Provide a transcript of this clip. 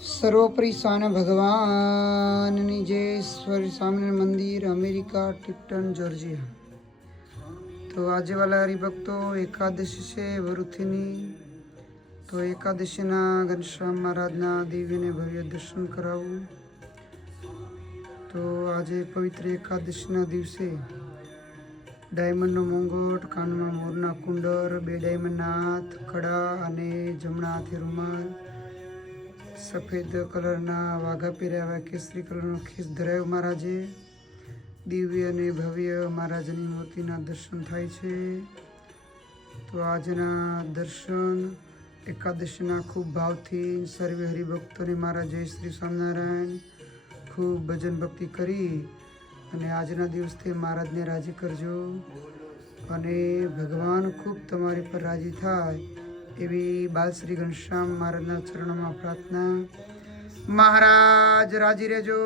સર્વોપરી શાન ભગવાનની જય. સ્વામિનારાયણ મંદિર, અમેરિકા, ટિપ્ટન, જોર્જિયા. તો આજે વાલા હરિભક્તો એકાદશી છે વરુથીની. તો એકાદશીના ઘનશ્યામ મહારાજના દિવ્યને ભવ્ય દર્શન કરાવું. તો આજે પવિત્ર એકાદશીના દિવસે ડાયમંડનો મુંગટ, કાનમાં મોરના કુંડર, 2 ડાયમંડના હાથ, કડા અને જમણા હાથે રૂમાલ, સફેદ કલરના વાઘા પહેર્યા, કેસરી કલરનો ખેસ ધરાયો મહારાજે. દિવ્ય અને ભવ્ય મહારાજની મૂર્તિના દર્શન થાય છે. તો આજના દર્શન એકાદશીના ખૂબ ભાવથી સર્વે હરિભક્તોને મારા જય શ્રી સ્વામિનારાયણ ખૂબ ભજન ભક્તિ કરી અને આજના દિવસથી મહારાજને રાજી કરજો અને ભગવાન ખૂબ તમારી પર રાજી થાય એવી બાલ શ્રી ઘનશ્યામ મહારાજના ચરણોમાં પ્રાર્થના. મહારાજ રાજી રહેજો.